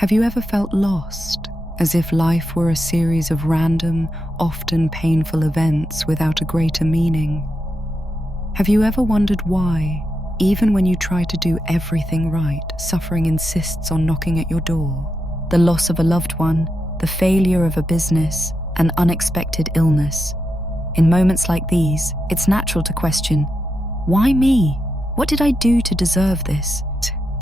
Have you ever felt lost, as if life were a series of random, often painful events without a greater meaning? Have you ever wondered why, even when you try to do everything right, suffering insists on knocking at your door? The loss of a loved one, the failure of a business, an unexpected illness. In moments like these, it's natural to question, why me? What did I do to deserve this?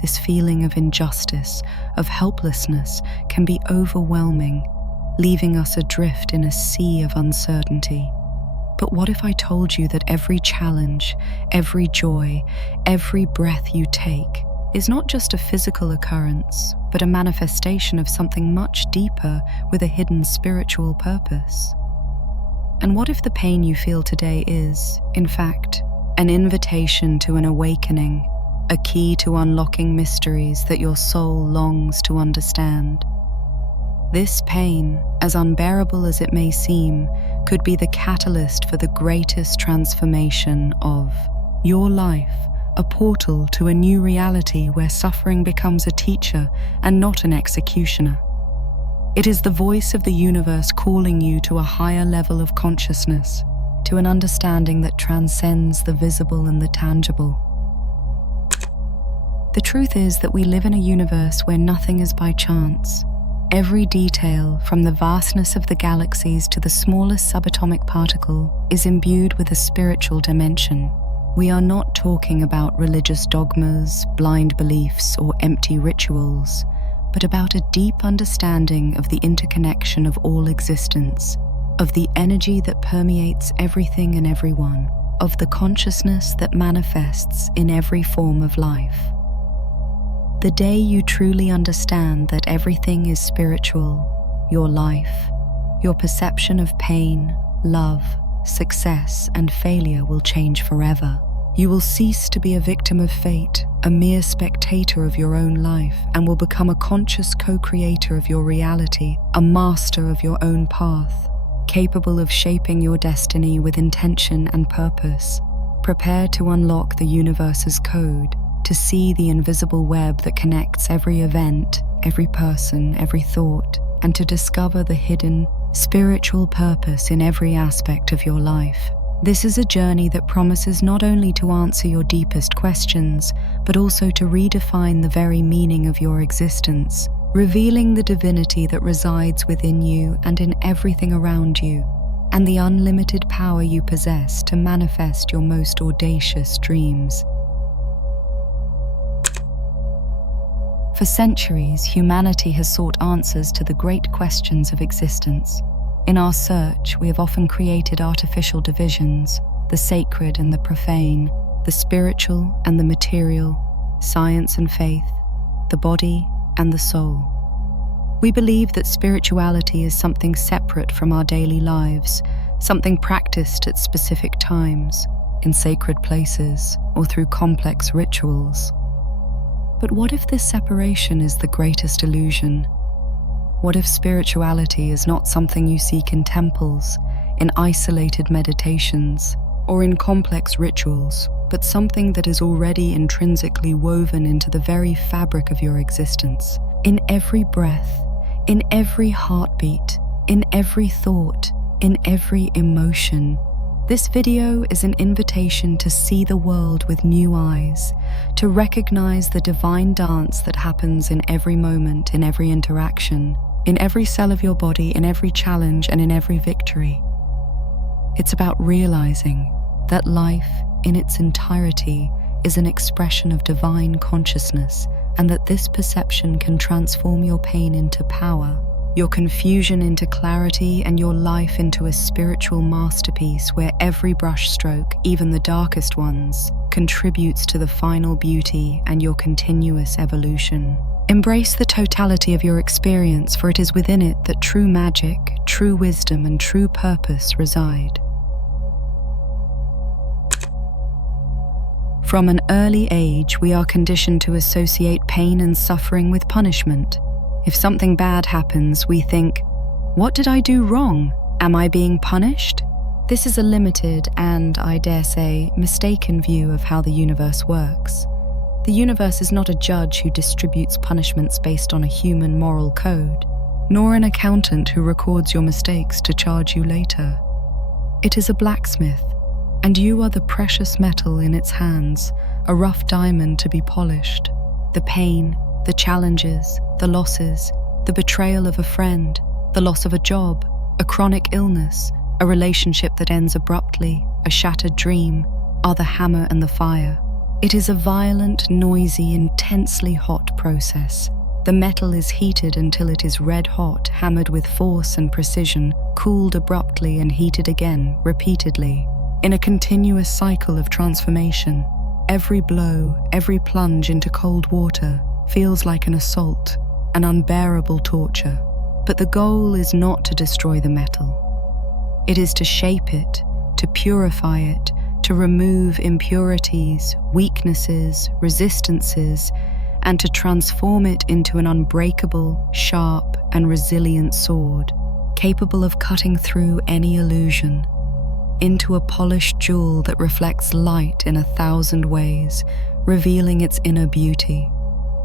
This feeling of injustice, of helplessness, can be overwhelming, leaving us adrift in a sea of uncertainty. But what if I told you that every challenge, every joy, every breath you take is not just a physical occurrence, but a manifestation of something much deeper with a hidden spiritual purpose? And what if the pain you feel today is, in fact, an invitation to an awakening, a key to unlocking mysteries that your soul longs to understand? This pain, as unbearable as it may seem, could be the catalyst for the greatest transformation of your life, a portal to a new reality where suffering becomes a teacher and not an executioner. It is the voice of the universe calling you to a higher level of consciousness, to an understanding that transcends the visible and the tangible. The truth is that we live in a universe where nothing is by chance. Every detail, from the vastness of the galaxies to the smallest subatomic particle, is imbued with a spiritual dimension. We are not talking about religious dogmas, blind beliefs, or empty rituals, but about a deep understanding of the interconnection of all existence, of the energy that permeates everything and everyone, of the consciousness that manifests in every form of life. The day you truly understand that everything is spiritual, your life, your perception of pain, love, success, and failure will change forever. You will cease to be a victim of fate, a mere spectator of your own life, and will become a conscious co-creator of your reality, a master of your own path, capable of shaping your destiny with intention and purpose. Prepare to unlock the universe's code, to see the invisible web that connects every event, every person, every thought, and to discover the hidden, spiritual purpose in every aspect of your life. This is a journey that promises not only to answer your deepest questions, but also to redefine the very meaning of your existence, revealing the divinity that resides within you and in everything around you, and the unlimited power you possess to manifest your most audacious dreams. For centuries, humanity has sought answers to the great questions of existence. In our search, we have often created artificial divisions, the sacred and the profane, the spiritual and the material, science and faith, the body and the soul. We believe that spirituality is something separate from our daily lives, something practiced at specific times, in sacred places, or through complex rituals. But what if this separation is the greatest illusion? What if spirituality is not something you seek in temples, in isolated meditations, or in complex rituals, but something that is already intrinsically woven into the very fabric of your existence, in every breath, in every heartbeat, in every thought, in every emotion? This video is an invitation to see the world with new eyes, to recognize the divine dance that happens in every moment, in every interaction, in every cell of your body, in every challenge, and in every victory. It's about realizing that life, in its entirety, is an expression of divine consciousness, and that this perception can transform your pain into power, your confusion into clarity, and your life into a spiritual masterpiece where every brushstroke, even the darkest ones, contributes to the final beauty and your continuous evolution. Embrace the totality of your experience, for it is within it that true magic, true wisdom, and true purpose reside. From an early age, we are conditioned to associate pain and suffering with punishment. If something bad happens, we think, what did I do wrong? Am I being punished? This is a limited and, I dare say, mistaken view of how the universe works. The universe is not a judge who distributes punishments based on a human moral code, nor an accountant who records your mistakes to charge you later. It is a blacksmith, and you are the precious metal in its hands, a rough diamond to be polished. The pain, the challenges, the losses, the betrayal of a friend, the loss of a job, a chronic illness, a relationship that ends abruptly, a shattered dream, are the hammer and the fire. It is a violent, noisy, intensely hot process. The metal is heated until it is red hot, hammered with force and precision, cooled abruptly and heated again, repeatedly. In a continuous cycle of transformation, every blow, every plunge into cold water feels like an assault, an unbearable torture. But the goal is not to destroy the metal. It is to shape it, to purify it, to remove impurities, weaknesses, resistances, and to transform it into an unbreakable, sharp, and resilient sword, capable of cutting through any illusion, into a polished jewel that reflects light in 1,000 ways, revealing its inner beauty,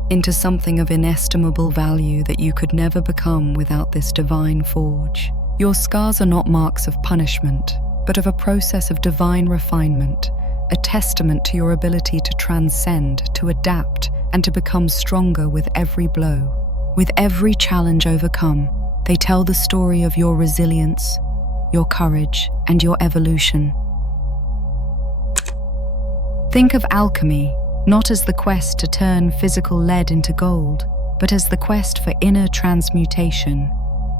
into something of inestimable value that you could never become without this divine forge. Your scars are not marks of punishment, but of a process of divine refinement, a testament to your ability to transcend, to adapt, and to become stronger with every blow. With every challenge overcome, they tell the story of your resilience, your courage, and your evolution. Think of alchemy not as the quest to turn physical lead into gold, but as the quest for inner transmutation.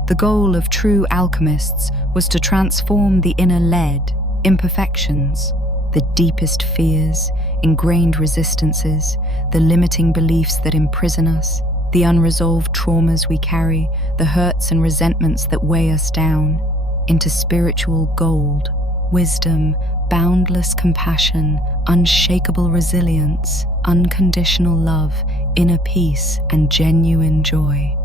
The goal of true alchemists was to transform the inner lead, imperfections, the deepest fears, ingrained resistances, the limiting beliefs that imprison us, the unresolved traumas we carry, the hurts and resentments that weigh us down, into spiritual gold, wisdom, boundless compassion, unshakable resilience, unconditional love, inner peace, and genuine joy.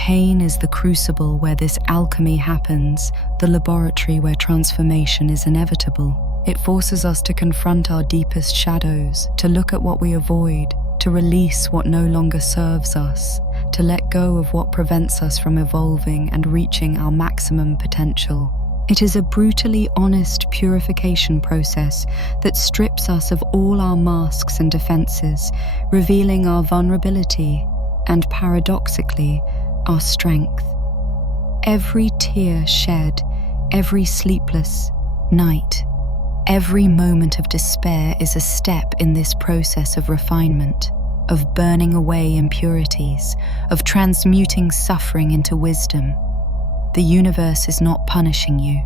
Pain is the crucible where this alchemy happens, the laboratory where transformation is inevitable. It forces us to confront our deepest shadows, to look at what we avoid, to release what no longer serves us, to let go of what prevents us from evolving and reaching our maximum potential. It is a brutally honest purification process that strips us of all our masks and defenses, revealing our vulnerability and, paradoxically, our strength. Every tear shed, every sleepless night, every moment of despair is a step in this process of refinement, of burning away impurities, of transmuting suffering into wisdom. The universe is not punishing you.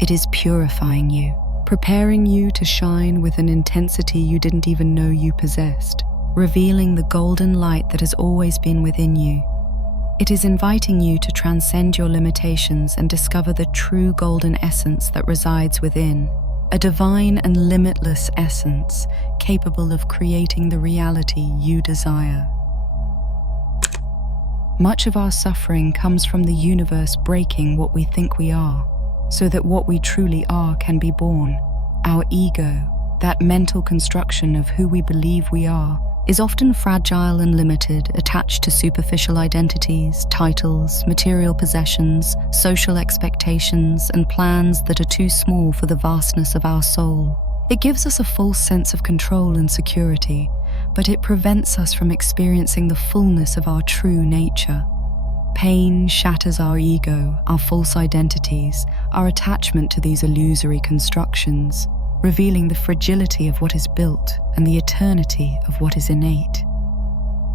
It is purifying you, preparing you to shine with an intensity you didn't even know you possessed, revealing the golden light that has always been within you. It is inviting you to transcend your limitations and discover the true golden essence that resides within, a divine and limitless essence capable of creating the reality you desire. Much of our suffering comes from the universe breaking what we think we are, so that what we truly are can be born. Our ego, that mental construction of who we believe we are, is often fragile and limited, attached to superficial identities, titles, material possessions, social expectations, and plans that are too small for the vastness of our soul. It gives us a false sense of control and security, but it prevents us from experiencing the fullness of our true nature. Pain shatters our ego, our false identities, our attachment to these illusory constructions, revealing the fragility of what is built and the eternity of what is innate.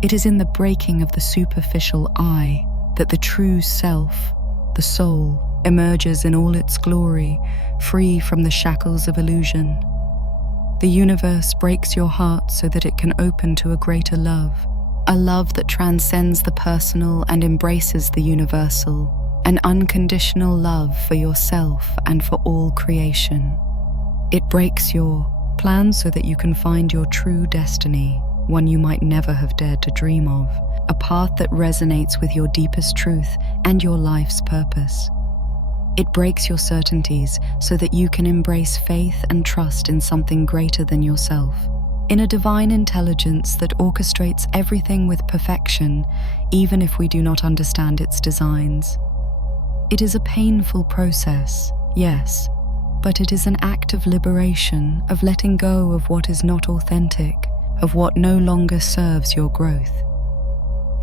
It is in the breaking of the superficial I that the true self, the soul, emerges in all its glory, free from the shackles of illusion. The universe breaks your heart so that it can open to a greater love, a love that transcends the personal and embraces the universal, an unconditional love for yourself and for all creation. It breaks your plans so that you can find your true destiny, one you might never have dared to dream of, a path that resonates with your deepest truth and your life's purpose. It breaks your certainties so that you can embrace faith and trust in something greater than yourself. in a divine intelligence that orchestrates everything with perfection, even if we do not understand its designs. It is a painful process, yes, but it is an act of liberation, of letting go of what is not authentic, of what no longer serves your growth.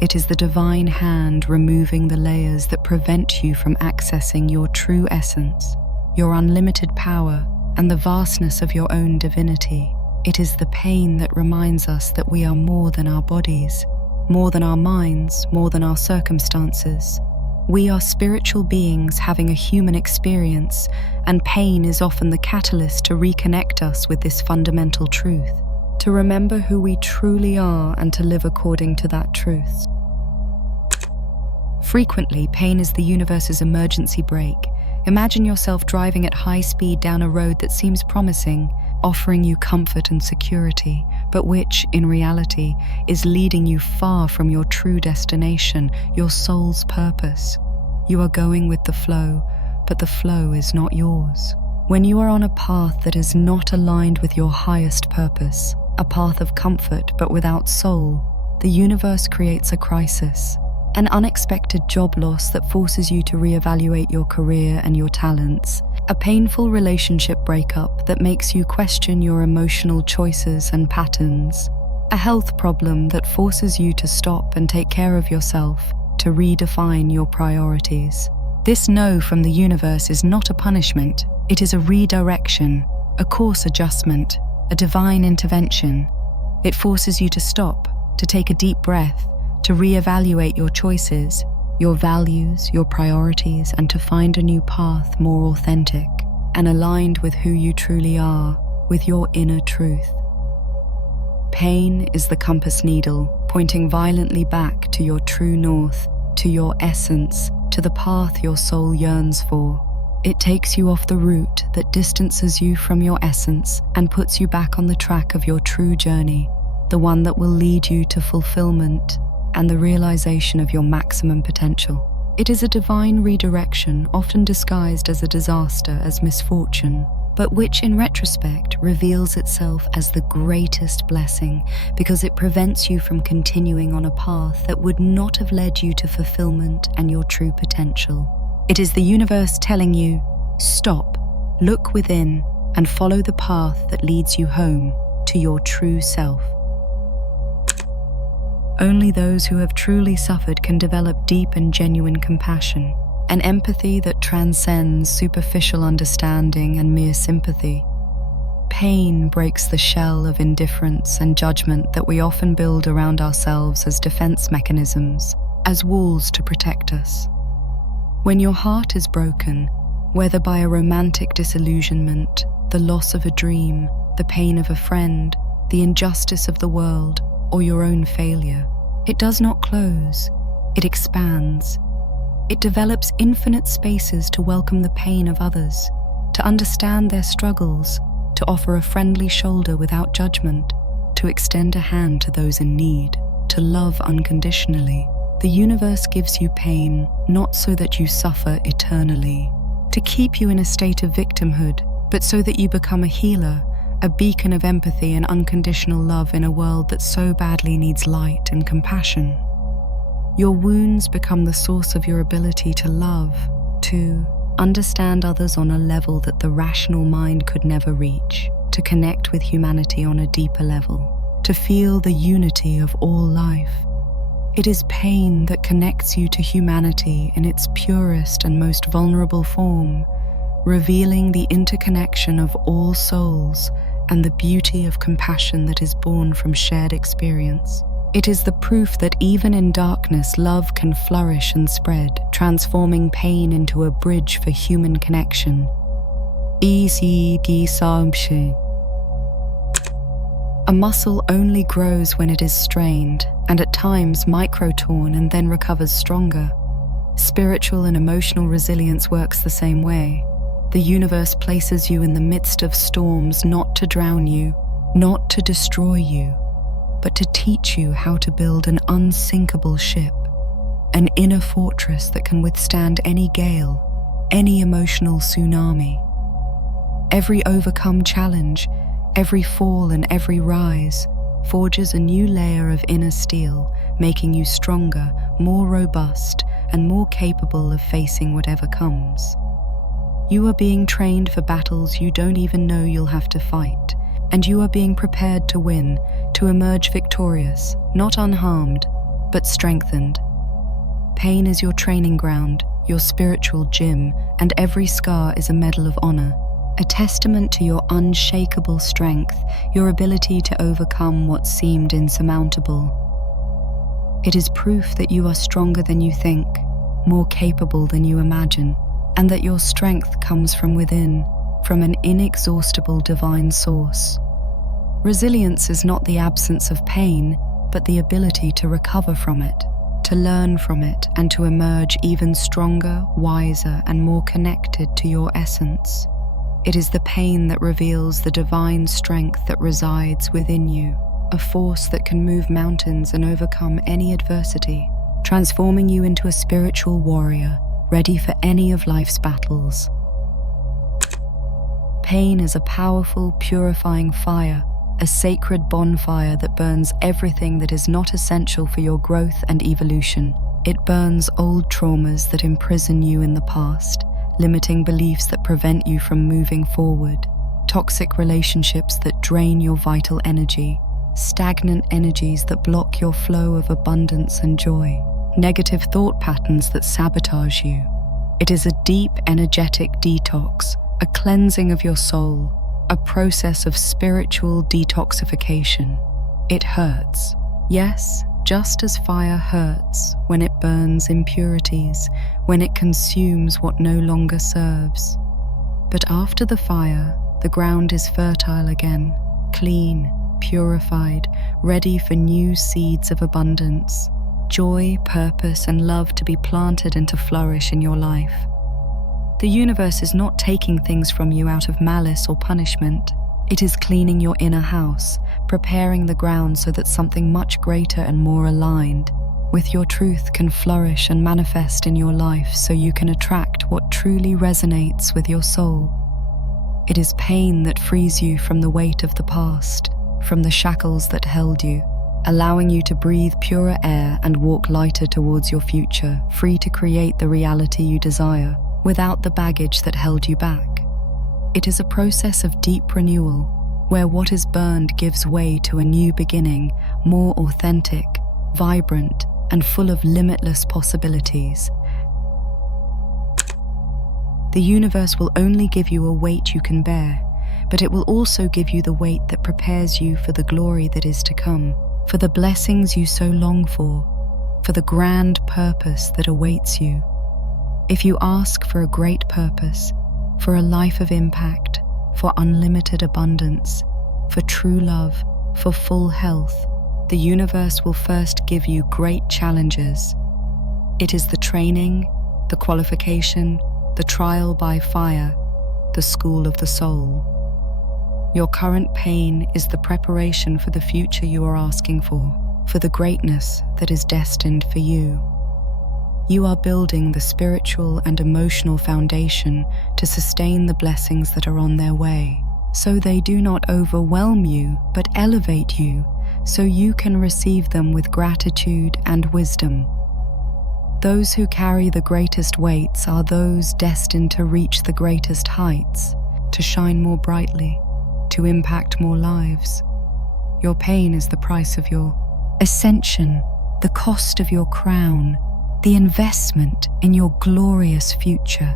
It is the divine hand removing the layers that prevent you from accessing your true essence, your unlimited power, and the vastness of your own divinity. It is the pain that reminds us that we are more than our bodies, more than our minds, more than our circumstances. We are spiritual beings having a human experience, and pain is often the catalyst to reconnect us with this fundamental truth, to remember who we truly are and to live according to that truth. Frequently, pain is the universe's emergency brake. Imagine yourself driving at high speed down a road that seems promising, offering you comfort and security, but which, in reality, is leading you far from your true destination, your soul's purpose. You are going with the flow, but the flow is not yours. When you are on a path that is not aligned with your highest purpose, a path of comfort but without soul, the universe creates a crisis. An unexpected job loss that forces you to reevaluate your career and your talents. A painful relationship breakup that makes you question your emotional choices and patterns. A health problem that forces you to stop and take care of yourself, to redefine your priorities. This no from the universe is not a punishment. It is a redirection, a course adjustment, a divine intervention. It forces you to stop, to take a deep breath, to reevaluate your choices, your values, your priorities, and to find a new path more authentic and aligned with who you truly are, with your inner truth. Pain is the compass needle, pointing violently back to your true north, to your essence, to the path your soul yearns for. It takes you off the route that distances you from your essence and puts you back on the track of your true journey, the one that will lead you to fulfillment and the realization of your maximum potential. It is a divine redirection, often disguised as a disaster, as misfortune, but which in retrospect reveals itself as the greatest blessing because it prevents you from continuing on a path that would not have led you to fulfillment and your true potential. It is the universe telling you, stop, look within, and follow the path that leads you home to your true self. Only those who have truly suffered can develop deep and genuine compassion, an empathy that transcends superficial understanding and mere sympathy. Pain breaks the shell of indifference and judgment that we often build around ourselves as defense mechanisms, as walls to protect us. When your heart is broken, whether by a romantic disillusionment, the loss of a dream, the pain of a friend, the injustice of the world, or your own failure, it does not close, it expands. It develops infinite spaces to welcome the pain of others, to understand their struggles, to offer a friendly shoulder without judgment, to extend a hand to those in need, to love unconditionally. The universe gives you pain not so that you suffer eternally, to keep you in a state of victimhood, but so that you become a healer, a beacon of empathy and unconditional love in a world that so badly needs light and compassion. Your wounds become the source of your ability to love, to understand others on a level that the rational mind could never reach, to connect with humanity on a deeper level, to feel the unity of all life. It is pain that connects you to humanity in its purest and most vulnerable form, revealing the interconnection of all souls and the beauty of compassion that is born from shared experience. It is the proof that even in darkness, love can flourish and spread, transforming pain into a bridge for human connection. A muscle only grows when it is strained, and at times micro-torn and then recovers stronger. Spiritual and emotional resilience works the same way. The universe places you in the midst of storms not to drown you, not to destroy you, but to teach you how to build an unsinkable ship, an inner fortress that can withstand any gale, any emotional tsunami. Every overcome challenge, Every fall and every rise forges a new layer of inner steel, making you stronger, more robust, and more capable of facing whatever comes. You are being trained for battles you don't even know you'll have to fight, and you are being prepared to win, to emerge victorious, not unharmed, but strengthened. Pain is your training ground, your spiritual gym, and every scar is a medal of honor, a testament to your unshakable strength, your ability to overcome what seemed insurmountable. It is proof that you are stronger than you think, more capable than you imagine, and that your strength comes from within, from an inexhaustible divine source. Resilience is not the absence of pain, but the ability to recover from it, to learn from it, and to emerge even stronger, wiser, and more connected to your essence. It is the pain that reveals the divine strength that resides within you, a force that can move mountains and overcome any adversity, transforming you into a spiritual warrior, ready for any of life's battles. Pain is a powerful, purifying fire, a sacred bonfire that burns everything that is not essential for your growth and evolution. It burns old traumas that imprison you in the past, limiting beliefs that prevent you from moving forward, toxic relationships that drain your vital energy, stagnant energies that block your flow of abundance and joy, negative thought patterns that sabotage you. It is a deep, energetic detox, a cleansing of your soul, a process of spiritual detoxification. It hurts. Yes, just as fire hurts when it burns impurities, when it consumes what no longer serves. But after the fire, the ground is fertile again, clean, purified, ready for new seeds of abundance, joy, purpose, and love to be planted and to flourish in your life. The universe is not taking things from you out of malice or punishment. It is cleaning your inner house, preparing the ground so that something much greater and more aligned with your truth can flourish and manifest in your life, so you can attract what truly resonates with your soul. It is pain that frees you from the weight of the past, from the shackles that held you, allowing you to breathe purer air and walk lighter towards your future, free to create the reality you desire, without the baggage that held you back. It is a process of deep renewal, where what is burned gives way to a new beginning, more authentic, vibrant, and full of limitless possibilities. The universe will only give you a weight you can bear, but it will also give you the weight that prepares you for the glory that is to come, for the blessings you so long for the grand purpose that awaits you. If you ask for a great purpose, for a life of impact, for unlimited abundance, for true love, for full health, the universe will first give you great challenges. It is the training, the qualification, the trial by fire, the school of the soul. Your current pain is the preparation for the future you are asking for the greatness that is destined for you. You are building the spiritual and emotional foundation to sustain the blessings that are on their way, so they do not overwhelm you, but elevate you, so you can receive them with gratitude and wisdom. Those who carry the greatest weights are those destined to reach the greatest heights, to shine more brightly, to impact more lives. Your pain is the price of your ascension, the cost of your crown, the investment in your glorious future.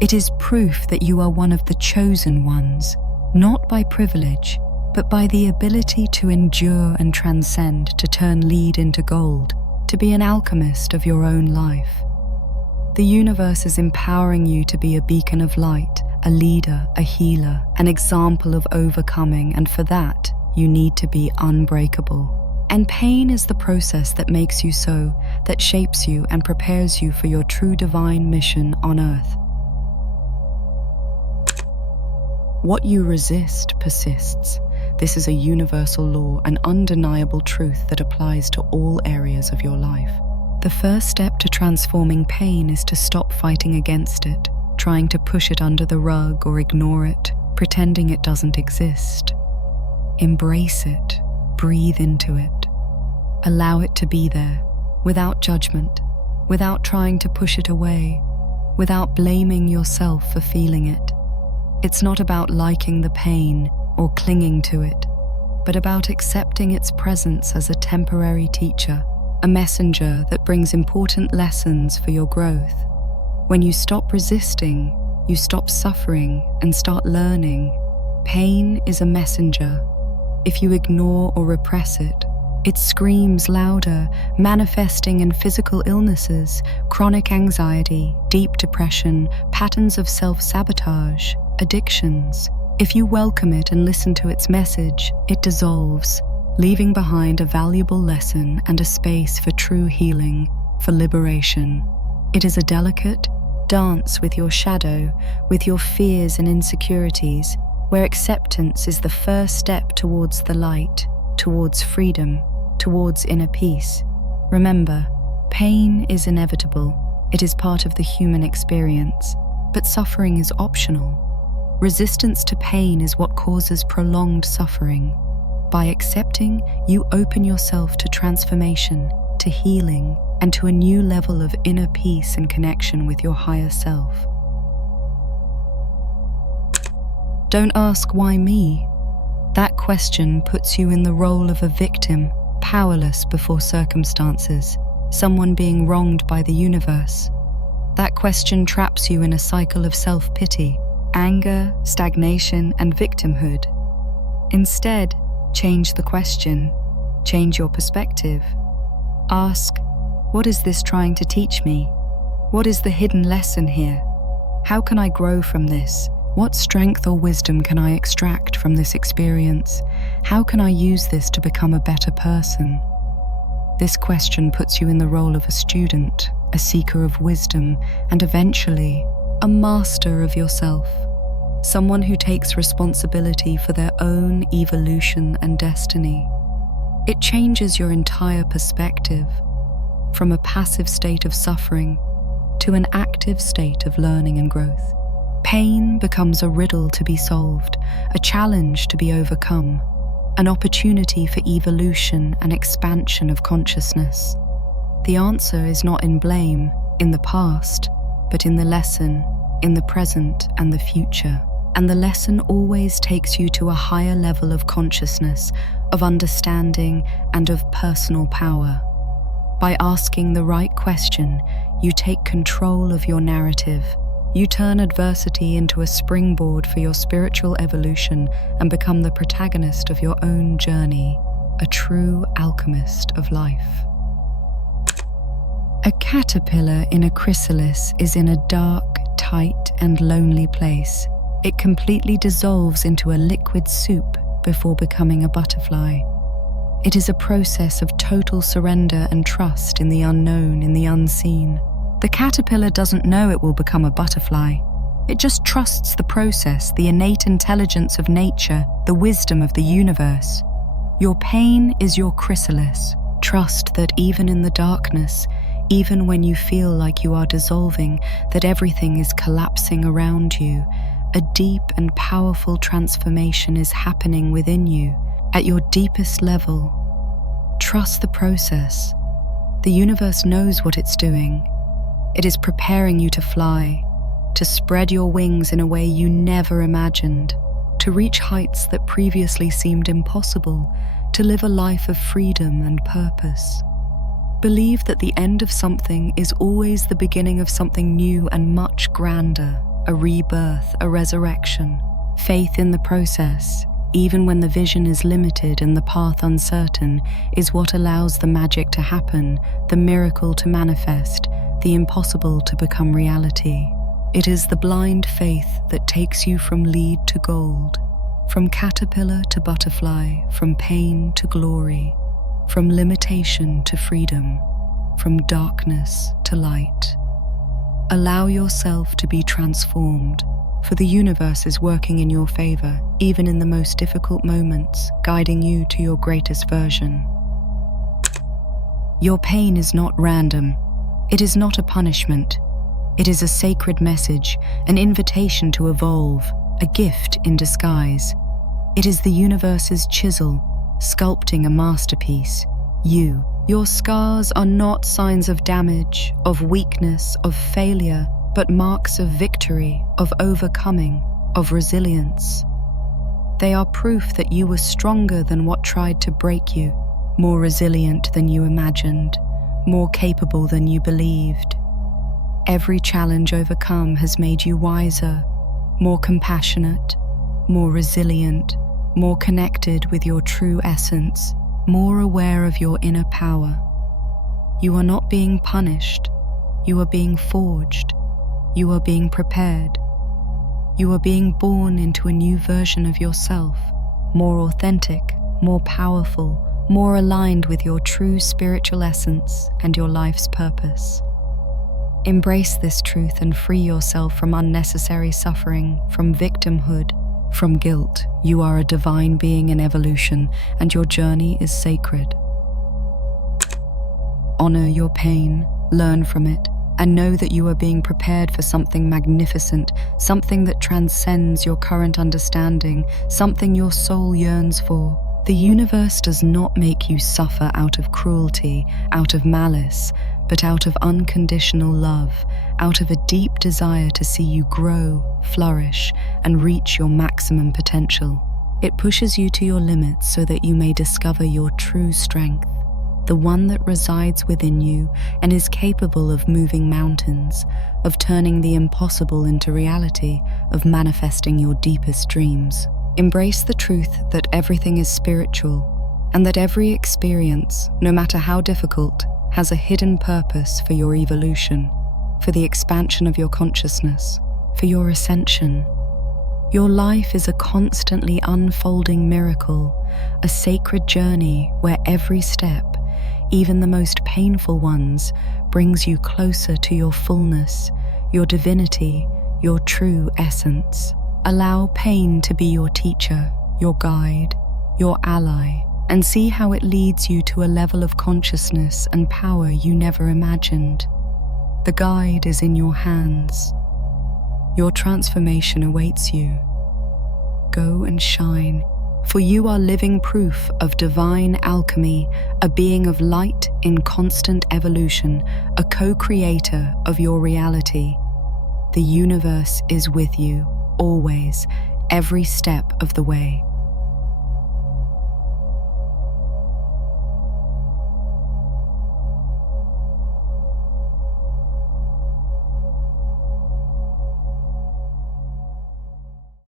It is proof that you are one of the chosen ones, not by privilege, but by the ability to endure and transcend, to turn lead into gold, to be an alchemist of your own life. The universe is empowering you to be a beacon of light, a leader, a healer, an example of overcoming, and for that, you need to be unbreakable. And pain is the process that makes you so, that shapes you and prepares you for your true divine mission on earth. What you resist persists. This is a universal law, an undeniable truth that applies to all areas of your life. The first step to transforming pain is to stop fighting against it, trying to push it under the rug or ignore it, pretending it doesn't exist. Embrace it, breathe into it. Allow it to be there, without judgment, without trying to push it away, without blaming yourself for feeling it. It's not about liking the pain or clinging to it, but about accepting its presence as a temporary teacher, a messenger that brings important lessons for your growth. When you stop resisting, you stop suffering and start learning. Pain is a messenger. If you ignore or repress it, it screams louder, manifesting in physical illnesses, chronic anxiety, deep depression, patterns of self-sabotage, addictions. If you welcome it and listen to its message, it dissolves, leaving behind a valuable lesson and a space for true healing, for liberation. It is a delicate dance with your shadow, with your fears and insecurities, where acceptance is the first step towards the light, towards freedom, towards inner peace. Remember, pain is inevitable. It is part of the human experience, but suffering is optional. Resistance to pain is what causes prolonged suffering. By accepting, you open yourself to transformation, to healing, and to a new level of inner peace and connection with your higher self. Don't ask why me. That question puts you in the role of a victim, powerless before circumstances, someone being wronged by the universe. That question traps you in a cycle of self-pity, anger, stagnation, and victimhood. Instead, change the question, change your perspective. Ask, what is this trying to teach me? What is the hidden lesson here? How can I grow from this? What strength or wisdom can I extract from this experience? How can I use this to become a better person? This question puts you in the role of a student, a seeker of wisdom, and eventually, a master of yourself. Someone who takes responsibility for their own evolution and destiny. It changes your entire perspective, from a passive state of suffering to an active state of learning and growth. Pain becomes a riddle to be solved, a challenge to be overcome, an opportunity for evolution and expansion of consciousness. The answer is not in blame, in the past, but in the lesson, in the present and the future. And the lesson always takes you to a higher level of consciousness, of understanding, and of personal power. By asking the right question, you take control of your narrative. You turn adversity into a springboard for your spiritual evolution and become the protagonist of your own journey, a true alchemist of life. A caterpillar in a chrysalis is in a dark, tight, and lonely place. It completely dissolves into a liquid soup before becoming a butterfly. It is a process of total surrender and trust in the unknown, in the unseen. The caterpillar doesn't know it will become a butterfly. It just trusts the process, the innate intelligence of nature, the wisdom of the universe. Your pain is your chrysalis. Trust that even in the darkness, even when you feel like you are dissolving, that everything is collapsing around you, a deep and powerful transformation is happening within you, at your deepest level. Trust the process. The universe knows what it's doing. It is preparing you to fly, to spread your wings in a way you never imagined, to reach heights that previously seemed impossible, to live a life of freedom and purpose. Believe that the end of something is always the beginning of something new and much grander, a rebirth, a resurrection. Faith in the process, even when the vision is limited and the path uncertain, is what allows the magic to happen, the miracle to manifest, the impossible to become reality. It is the blind faith that takes you from lead to gold, from caterpillar to butterfly, from pain to glory, from limitation to freedom, from darkness to light. Allow yourself to be transformed, for the universe is working in your favor, even in the most difficult moments, guiding you to your greatest version. Your pain is not random. It is not a punishment. It is a sacred message, an invitation to evolve, a gift in disguise. It is the universe's chisel, sculpting a masterpiece. You. Your scars are not signs of damage, of weakness, of failure, but marks of victory, of overcoming, of resilience. They are proof that you were stronger than what tried to break you, more resilient than you imagined, more capable than you believed. Every challenge overcome has made you wiser, more compassionate, more resilient, more connected with your true essence, more aware of your inner power. You are not being punished. You are being forged. You are being prepared. You are being born into a new version of yourself, more authentic, more powerful, more aligned with your true spiritual essence and your life's purpose. Embrace this truth and free yourself from unnecessary suffering, from victimhood, from guilt. You are a divine being in evolution, and your journey is sacred. Honor your pain, learn from it, and know that you are being prepared for something magnificent, something that transcends your current understanding, something your soul yearns for. The universe does not make you suffer out of cruelty, out of malice, but out of unconditional love, out of a deep desire to see you grow, flourish, and reach your maximum potential. It pushes you to your limits so that you may discover your true strength, the one that resides within you and is capable of moving mountains, of turning the impossible into reality, of manifesting your deepest dreams. Embrace the truth that everything is spiritual, and that every experience, no matter how difficult, has a hidden purpose for your evolution, for the expansion of your consciousness, for your ascension. Your life is a constantly unfolding miracle, a sacred journey where every step, even the most painful ones, brings you closer to your fullness, your divinity, your true essence. Allow pain to be your teacher, your guide, your ally, and see how it leads you to a level of consciousness and power you never imagined. The guide is in your hands. Your transformation awaits you. Go and shine, for you are living proof of divine alchemy, a being of light in constant evolution, a co-creator of your reality. The universe is with you, always, every step of the way.